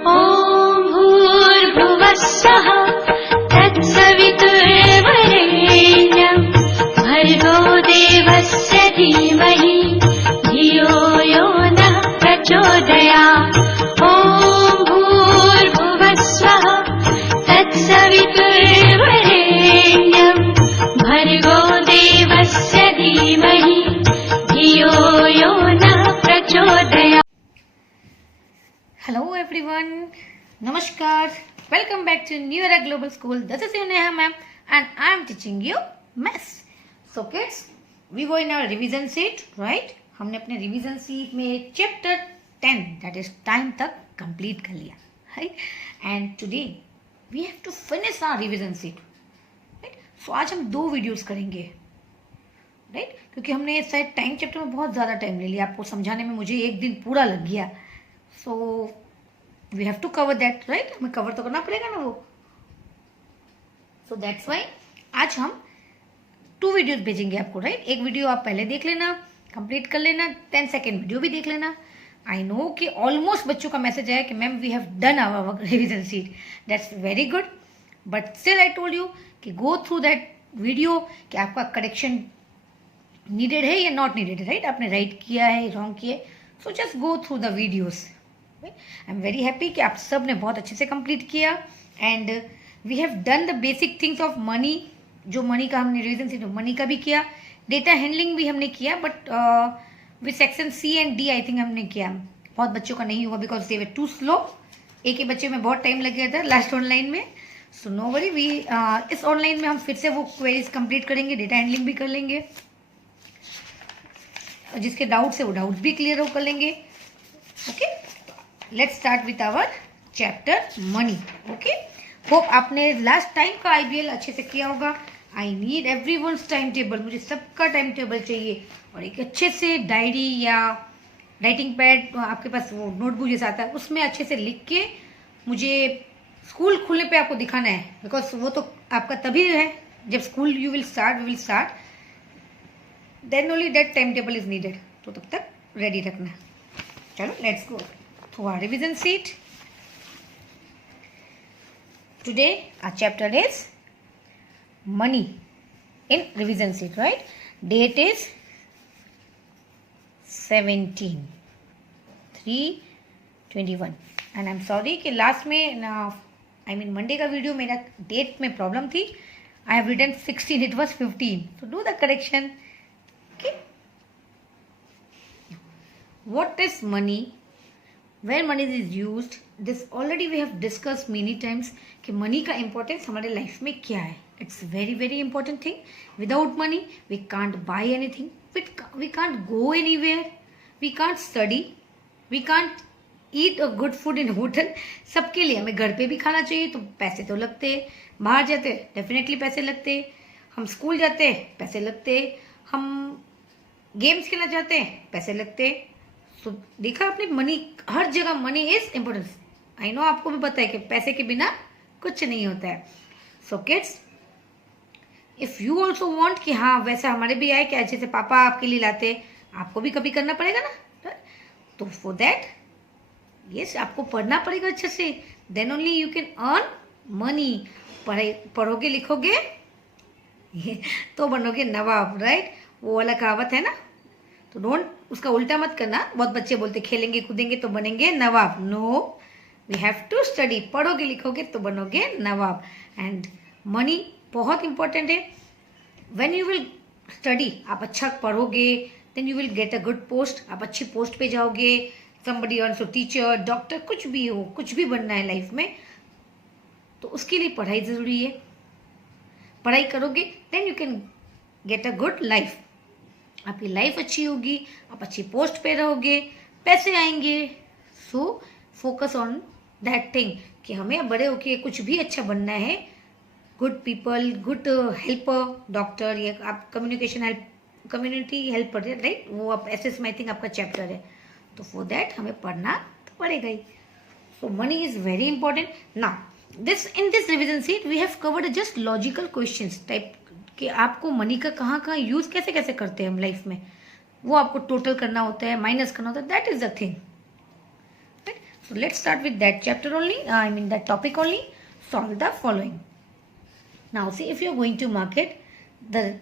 ॐ भूर्भुवः स्वः तत्सवितुर्वरेण्यं भर्गो देवस्य धीमहि धियो यो नः प्रचोदयात्। ॐ भूर्भुवः स्वः तत्सवितुर्वरेण्यं भर्गो देवस्य धीमहि धियो यो नः प्रचोदयात्। Hello everyone, Namaskar, welcome back to New Era Global School. This is your Neha ma'am and I am teaching you maths. So kids, we go in our revision sheet, right? हमने अपने revision sheet में chapter 10 that is time तक complete कर लिया, right? And today we have to finish our revision sheet, right? So आज हम 2 videos करेंगे, right? क्योंकि हमने शायद टाइम चैप्टर में बहुत ज़्यादा टाइम ले लिया, आपको समझाने में मुझे 1 दिन पूरा लग गया. So we have to cover that, right? हमें कवर तो करना पड़ेगा ना वो. सो दैट्स वाई आज हम 2 वीडियोज भेजेंगे आपको, राइट? एक वीडियो आप पहले देख लेना, कंप्लीट कर लेना, 10 सेकेंड वीडियो भी देख लेना. आई नो कि ऑलमोस्ट बच्चों का मैसेज आया कि ma'am we have done our revision sheet. That's very good, but still I told you कि गो थ्रू दैट वीडियो कि आपका करेक्शन नीडेड है या नॉट नीडेड है, राइट? आपने राइट किया है, रॉन्ग किया है. So just go through the videos. I am very happy कि आप सब ने बहुत अच्छे से कंप्लीट किया. And we have done the basic things of money. जो मनी का हमने रिविजन से मनी का भी किया, डेटा हैंडलिंग भी हमने किया, but with section C and D I think हमने किया. बहुत बच्चों का नहीं हुआ because they were too slow. एक ही बच्चे में बहुत टाइम लग गया था लास्ट ऑनलाइन में. सो नो वरी, वी इस ऑनलाइन में हम फिर से वो क्वेरीज कंप्लीट करेंगे, डेटा हैंडलिंग भी कर लेंगे, जिसके डाउट्स है वो डाउट्स भी क्लियर कर लेंगे. Okay, let's start with our chapter money. Okay, hope आपने लास्ट टाइम का आईबीएल अच्छे से किया होगा. I need everyone's time table. मुझे सबका टाइम टेबल चाहिए और एक अच्छे से डायरी या राइटिंग पैड आपके पास वो नोटबुक जैसा आता है, उसमें अच्छे से लिख के मुझे स्कूल खुलने पे आपको दिखाना है. बिकॉज वो तो आपका तभी है जब school we will start then only that time table is needed. तो तब तक रेडी रखना. चलो let's go through our revision sheet. Today our chapter is money in revision sheet, right? Date is 17/3/21 and I am sorry कि last में I mean Monday का video मेरा date में प्रॉब्लम थी. I have written 16, it was 15. तो do the correction. Okay. What is money? Where money is used? This already we have discussed many times कि money का importance हमारे life में क्या है. It's very very important thing. Without money we can't buy anything. We can't go anywhere. We can't study. We can't eat a good food in hotel. सबके लिए हमें घर पे भी खाना चाहिए तो पैसे तो लगते. बाहर जाते डेफिनेटली पैसे लगते. हम स्कूल जाते पैसे लगते. हम गेम्स खेलना चाहते हैं पैसे लगते. सो देखा आपने, मनी हर जगह money is important. I know आपको भी पता है कि पैसे के बिना कुछ नहीं होता है. So kids, if you also want कि हाँ वैसा हमारे भी आए कि अच्छे से पापा आपके लिए लाते, आपको भी कभी करना पड़ेगा ना. तो फॉर दैट यस आपको पढ़ना पड़ेगा अच्छे से. Then only you can earn money. पढ़ोगे लिखोगे तो बनोगे नवाब, राइट? वो वाला कहावत है ना. तो डोंट उसका उल्टा मत करना. बहुत बच्चे बोलते खेलेंगे कूदेंगे तो बनेंगे नवाब. No, we have to study. पढ़ोगे लिखोगे तो बनोगे नवाब. एंड मनी बहुत इंपॉर्टेंट है. व्हेन यू विल स्टडी, आप अच्छा पढ़ोगे, then you will get a good post. आप अच्छी पोस्ट पे जाओगे. समबडी ऑल्सो टीचर, डॉक्टर, कुछ भी हो, कुछ भी बनना है लाइफ में, तो उसके लिए पढ़ाई ज़रूरी है. पढ़ाई करोगे then you can get a good life. आपकी लाइफ अच्छी होगी, आप अच्छी पोस्ट पे रहोगे, पैसे आएंगे. So focus on that thing कि हमें बड़े होके कुछ भी अच्छा बनना है. Good people, good helper, doctor, या आप communication help, community helper, right? वो आप एसएस में आई थिंक आपका चैप्टर है. तो फॉर दैट हमें पढ़ना तो पड़ेगा ही. So money is very important. Now this in this revision sheet we have covered just logical questions type कि आपको मनी का कहाँ यूज कैसे कैसे करते हैं हम लाइफ में, वो आपको टोटल करना होता है, माइनस करना होता है. That is the thing. So let's start with that chapter only, that topic only. Solve the following. Now see, if you are going to market, the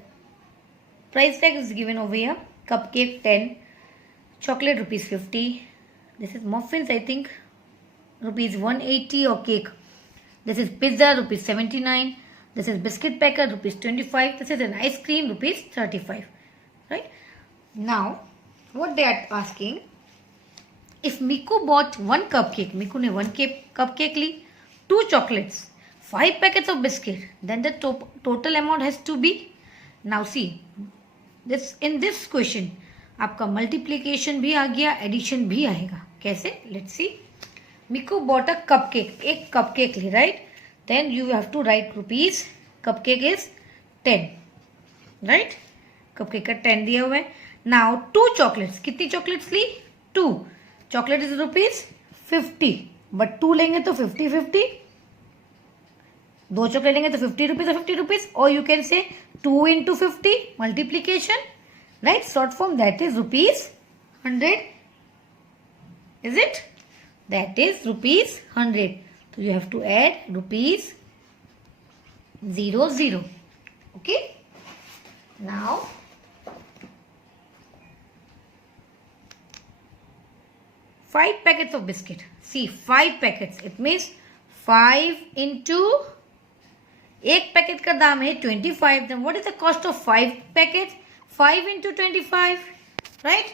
price tag is given over here. Cupcake 10, chocolate rupees 50. This is muffins, I think, rupees 180, or cake. This is pizza, rupees 79. This is biscuit packet, rupees 25. This is an ice cream, rupees 35. Right? Now, what they are asking, if Miku bought one cupcake, Miku ने one cupcake Lee, 2 chocolates, 5 packets of biscuit, then the total amount has to be. Now see, in this question, आपका multiplication भी आ गया, addition भी आएगा. कैसे? Let's see. Miku bought a cupcake, एक cupcake Lee, right? Then you have to write rupees. Cupcake is 10, right? Cupcake का 10 दिया हुआ है. Now 2 chocolates, कितनी chocolates Lee? 2. Chocolate is rupees 50, but 2 लेंगे तो 50. 2 chocolate लेंगे तो 50 rupees or 50 rupees, or you can say 2 into 50 multiplication, right? Short form, that is rupees 100. Is it? That is rupees 100. So you have to add rupees 00. Okay. Now, five packets of biscuit. See, 5 packets. It means 5 into, एक packet का दाम है 25. Then what is the cost of 5 packets? 5 into 25, right?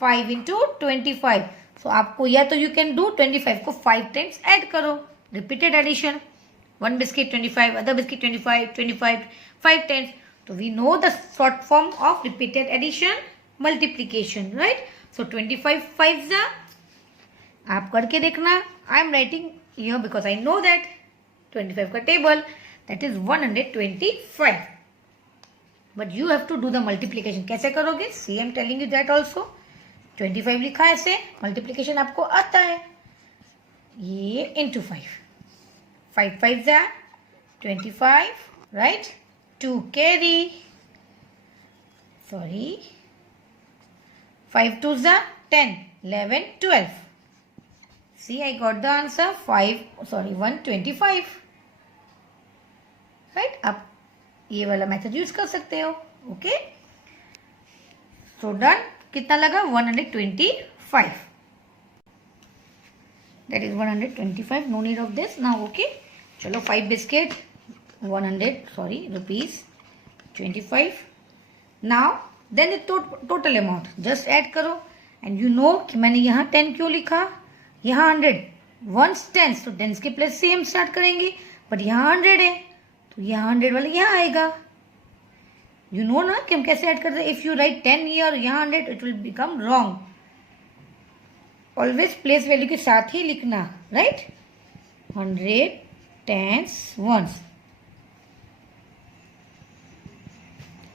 5 into 25. So आपको या तो you can do 25 को 5 times add करो. Repeated addition. One biscuit 25, other biscuit 25, 5 times. So we know the short form of repeated addition, multiplication, right? So 25 5s are. आप करके देखना. I am writing here because I know that 25 का table, that is 125. But you have to do the multiplication. कैसे करोगे? See, I am telling you that also. 25 लिखा है ऐसे, multiplication आपको आता है. ये into 5. 5 5s are 25, right? 2 carry. Sorry. 5 2s are 10, 11, 12. See, I got the answer 125. Right? आप ये वाला मेथड यूज कर सकते हो. ओके. So done. कितना लगा? 125. That is 125. No need of this now. Okay. चलो 5 biscuit. rupees 25. Now, then the total amount. Just add करो. And you know कि मैंने यहाँ 10 क्यों लिखा? यहाँ 100. Once 10. तो 10 के प्लेस से हम स्टार्ट करेंगे. बट यहाँ 100 है. तो यहाँ 100 वाला यहाँ आएगा. You know ना कि हम कैसे ऐड करते हैं. If you write 10 here और यहाँ 100, it will become wrong. Always place value के साथ ही लिखना. Right? 100 tens ones.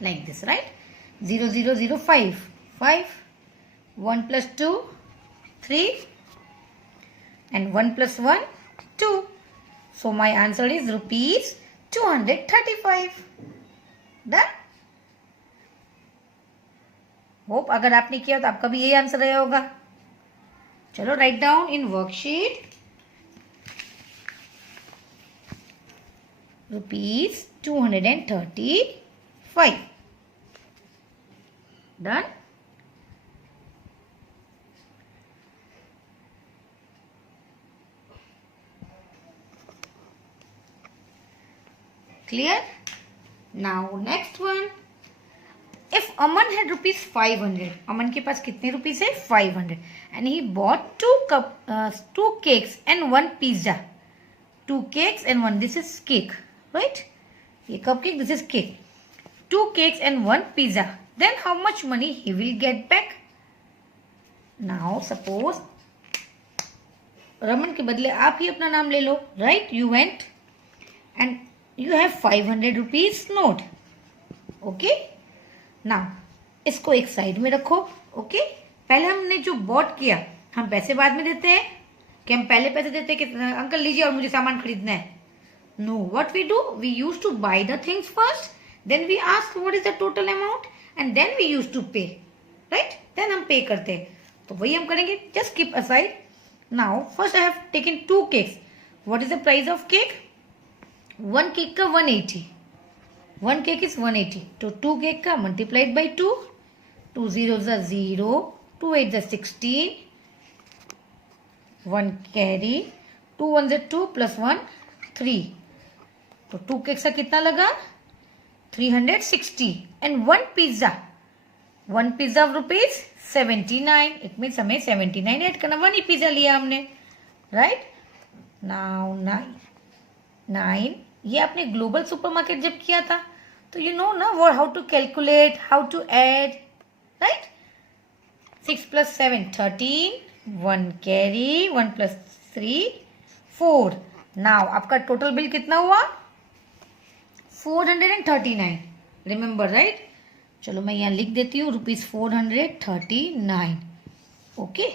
Like this, right? 0 0 0 5. 5. 1 plus 2 3. And 1 plus 1 2. So my answer is rupees 235. Done? Hope अगर आपने किया तो आपका भी यही आंसर रहा होगा. चलो write down in worksheet. Rupees 235. Done. Clear? Now next one. If Aman had rupees 500, Aman के पास कितने रुपीस है? 500, and he bought 2 cakes and 1 pizza. 2 cakes and 1. This is cake, right? ये cupcake. This is cake. 2 cakes and 1 pizza. Then how much money he will get back? Now suppose Raman के बदले आप ही अपना नाम ले लो, right? You went and you have 500 rupees note. Okay? Now इसको एक side में रखो. ओके. पहले हमने जो बॉट किया, हम पैसे बाद में देते हैं कि हम पहले पैसे देते हैं कि अंकल लीजिए और मुझे सामान खरीदना है? No. What we do, we use to buy the things first, then we ask what is the total amount and then we use to pay, right? Then हम पे करते हैं. तो वही हम करेंगे. Just keep aside Now first I have taken 2 cakes. What is the price of cake? 1 cake का 180. 1 cake is 180. तो 2 cake का multiplied by 2. 2 zeros are 0. 2 8s are 16. 1 carry. 2 1s are 2 plus 1 3. तो 2 cakes का कितना लगा? 360. And 1 pizza. 1 pizza of rupees 79. It means हमें 79 add करना. 1 ही pizza लिया हमने, राइट? नाउ 9. ये आपने ग्लोबल सुपरमार्केट जब किया था तो यू नो ना वो how to calculate, how to add, right? 6 plus 7 13. 1 carry. 1 plus 3 4. Now आपका टोटल बिल कितना हुआ? 439. Remember, right? चलो मैं यहाँ लिख देती हूँ ₹439. Okay,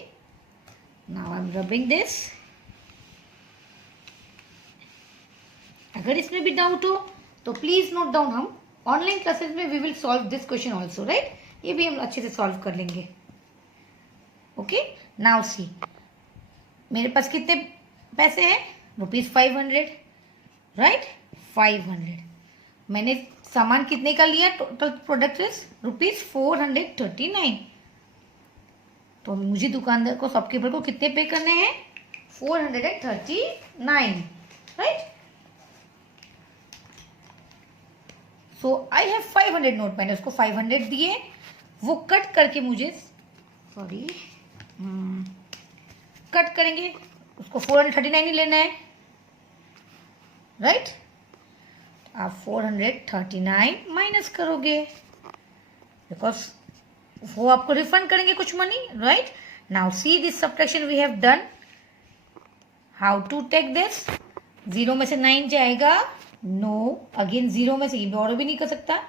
now I am rubbing this. अगर इसमें भी डाउट हो तो प्लीज नोट डाउन. हम ऑनलाइन क्लासेस में we will solve this question also, right? ये भी हम अच्छे से सॉल्व कर लेंगे. ओके, नाउ सी मेरे पास कितने पैसे हैं? ₹500, राइट? 500. मैंने सामान कितने का लिया? Total product is ₹439. तो मुझे दुकानदार को, शॉपकीपर को कितने पे करने हैं? 439, right? So I have 500 note. मैंने उसको 500 दिए. वो कट करके मुझे, सॉरी, कट करेंगे. उसको 439 ही लेना है, राइट? आप 439 माइनस करोगे बिकॉज वो आपको रिफंड करेंगे कुछ money, right? Now see this subtraction we have done. How to take this? 0 में से 9 जाएगा. नो, अगेन 0 में से ये बोरो भी नहीं कर सकता.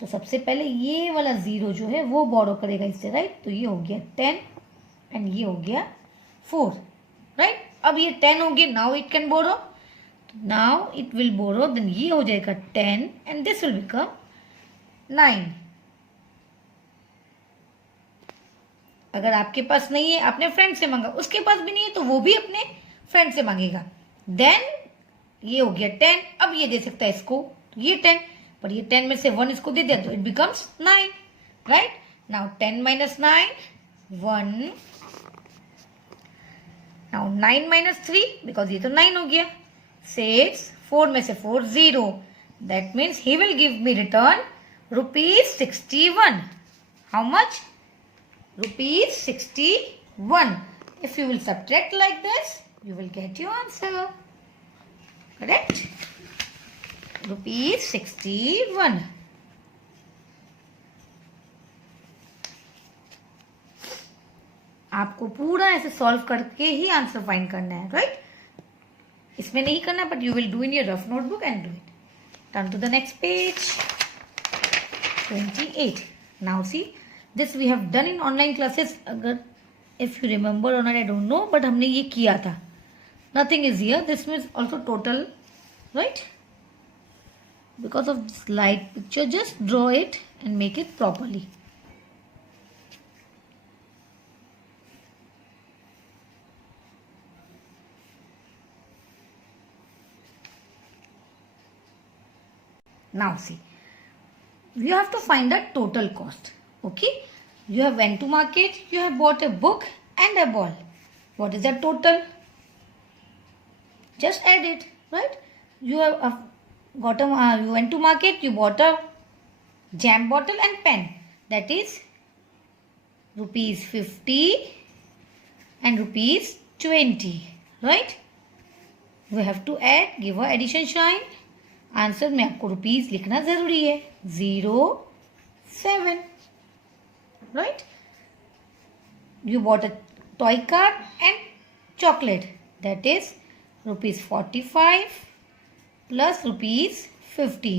तो सबसे पहले ये वाला 0 जो है वो बोरो करेगा इससे, राइट? तो ये हो गया 10 एंड ये हो गया 4, राइट? अब ये 10 हो गया. Now it can borrow. Now it will borrow, then ये हो जाएगा 10 and this will become 9. अगर आपके पास नहीं है, आपने फ्रेंड से मांगा, उसके पास भी नहीं है तो वो भी अपने फ्रेंड से मांगेगा. देन ये हो गया 10. अब ये दे सकता है इसको, ये 10, पर ये 10 में से 1 इसको दे दिया तो it becomes 9, right? Now 10 minus 9 1. Now 9 minus 3 because ये तो 9 हो गया. 6, 4 में से 4 0. That means he will give me return ₹61. How much? ₹61. If you will subtract like this, you will get your answer. Correct? ₹61. आपको पूरा ऐसे सॉल्व करके ही आंसर फाइंड करना है, राइट? इसमें नहीं करना, but you will do in your rough notebook and do it. Turn to the next page. 28. Now see this we have done in online classes. अगर इफ यू रिमेंबर और not I don't know, but हमने ये किया था. Nothing is here. This means also total, right? Because of this light picture, just draw it and make it properly. Now see, you have to find the total cost. Okay, you have went to market, you have bought a book and a ball. What is the total? Just add it, right? You have you went to market, you bought a jam bottle and pen. That is ₹50 and ₹20, right? We have to add, give a addition sign. Answer में आपको rupees लिखना जरूरी है. 07, right? You bought a toy car and chocolate. That is ₹45 plus ₹15.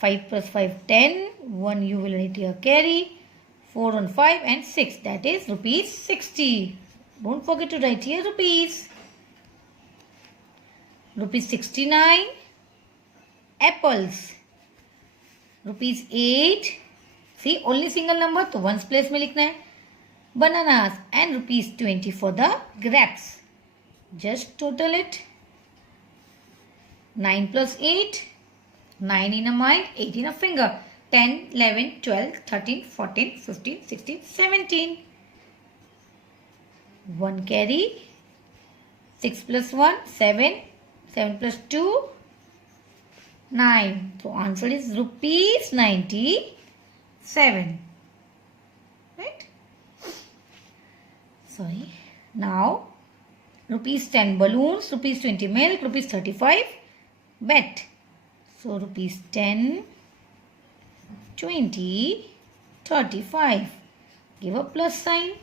5 plus 5 10. 1 you will write here carry. 4 on 5 and 6. That is ₹60. Don't forget to write here rupees. ₹69. Apples. ₹8. See, only single number तो ones place में लिखना है. bananas and rupees 20 for the grapes. Just total it. 9 plus 8, 9 in a mind, 8 in a finger. 10, 11, 12, 13, 14, 15, 16, 17. 1 carry. 6 plus 1, 7. 7 plus 2, 9. So answer is rupees 97. Right? Sorry. Now, rupees 10 balloons, rupees 20 milk, rupees 35 bet. So rupees 10, 20, 35. Give a plus sign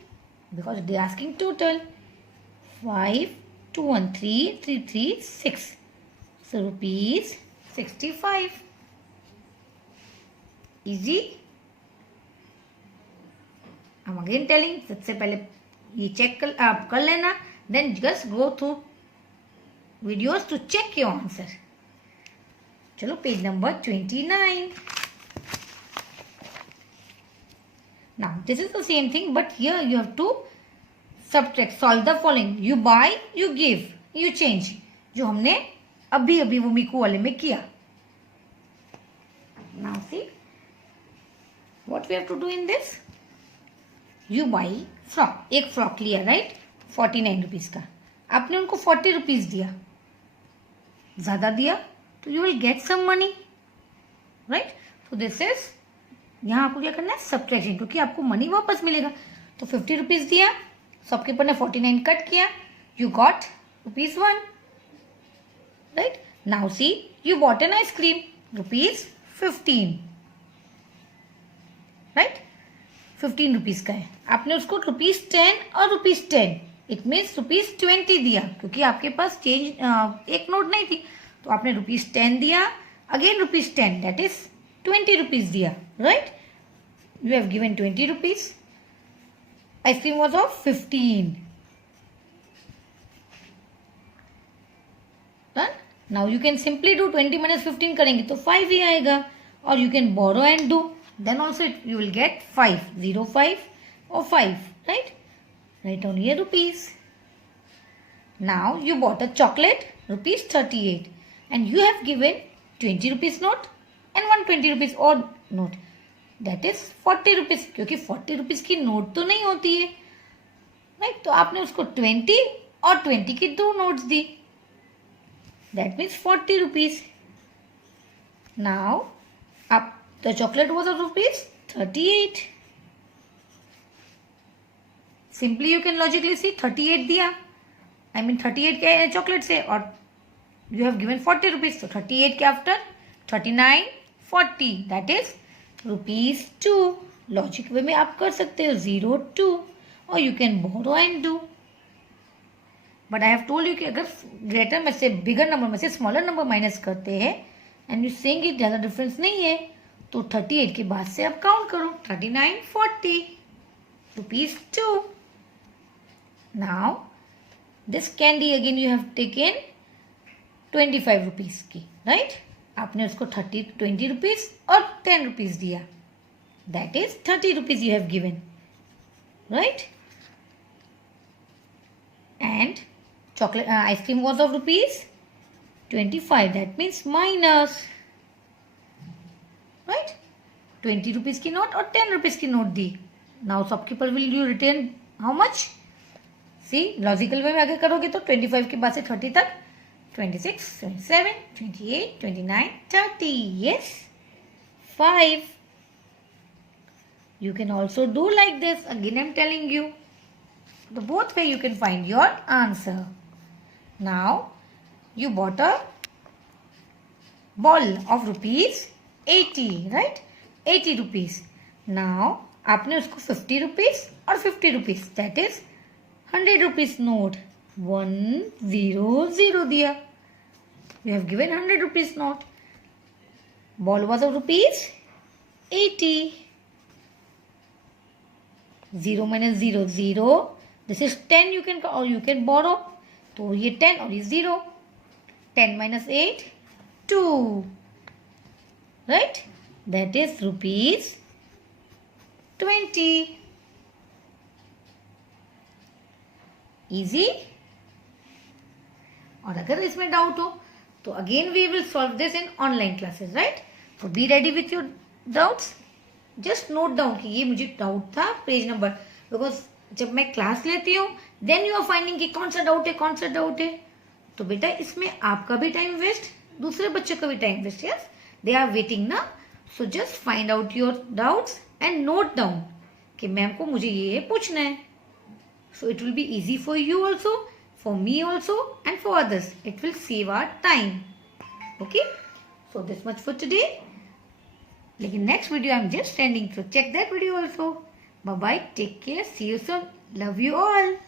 because they are asking total. 5, 2, 1, 3, 3, 3, 6. So rupees 65. Easy. I'm again telling, सबसे पहले ये check कर लेना, then just go through videos to check your answer. चलो page number 29. Now this is the same thing, but here you have to subtract, solve the following. You buy, you give, you change. जो हमने अभी वो मीकू वाले में किया. Now see what we have to do in this. You buy frock, एक frock लिया right 49 rupees का. आपने उनको 40 रुपीज दिया, ज्यादा दिया तो you will get some money right. So this is, यहाँ आपको क्या करना है सब्ट्रैक्शन, क्योंकि आपको मनी वापस मिलेगा. तो 50 रुपीज दिया, शॉपकीपर ने 49 कट किया, you got rupees 1 right. Now C you bought an ice cream rupees 15 right. 15 rupees का है, आपने उसको रुपीज 10 और रुपीज 10 इट मीन्स रुपीज 20 दिया, क्योंकि आपके पास चेंज एक नोट नहीं थी. तो आपने रुपीज 10 दिया, again rupees 10 that is 20 rupees दिया right. You have given 20 rupees. Ice cream was of 15. Now you can simply do 20 minus 15 करेंगे तो 5 ही आएगा, और you can borrow and do, then also you will get 5, 0, 5 or 5, right? Write down here rupees. Now you bought a chocolate, rupees 38, and you have given 20 rupees note and 120 rupees odd note. That is 40 rupees, क्योंकि 40 rupees की note तो नहीं होती है, right? तो आपने उसको 20 और 20 की 2 notes the. That means 40 rupees. Now आप the chocolate was of rupees 38. Simply you can logically see 38 दिया, I mean 38 के chocolate से, और you have given 40 rupees. So 38 के after 39, 40 that is rupees 2. Logic way में आप कर सकते हो 0, 2, or you can borrow and do. But I have told you कि अगर greater में से bigger number में से smaller number minus करते हैं and you saying कि ज़्यादा difference नहीं है, तो 38 के बाद से आप काउंट करो 39, 40 rupees 2. Now this candy again you have taken 25 rupees की राइट. आपने उसको 20 रुपीज और 10 रुपीज दिया, that is 30 rupees you have given right. And chocolate ice cream was of rupees 25, that means minus right. 20 rupees की note और 10 rupees की note दी. Now shopkeeper will you return how much. See logical way में आगे करोगे तो 25 के बाद से 30 तक 26, 27, 28, 29, 30. Yes 5. You can also do like this. Again I am telling you. The both way you can find your answer. Now you bought a ball of rupees 80, right? 80 rupees. Now आपने उसको 50 rupees और 50 rupees that is 100 rupees note 100 दिया. You have given 100 rupees note. Ball was of rupees 80. 0 minus 0, 0. This is 10 you can, or you can borrow. तो ये 10 और ये 0. 10 minus 8, 2. Right? That is rupees 20. Easy? और अगर इसमें डाउट हो तो again we will solve this in online classes, right? So be ready with your doubts. Just note down कि ये मुझे डाउट था पेज नंबर, बिकॉज जब मैं क्लास लेती हूँ देन यू आर फाइंडिंग कि कौन सा डाउट है, कौन सा डाउट है. तो बेटा इसमें आपका भी टाइम वेस्ट, दूसरे बच्चों का भी time waste. Yes, they are waiting ना. So just find out your doubts and note down कि मैम को मुझे ये पूछना है. So it will be easy for you also, for me also, and for others. It will save our time. Okay, so this much for today. लेकिन next video I'm just sending, so check that video also. Bye bye, take care, see you soon, love you all.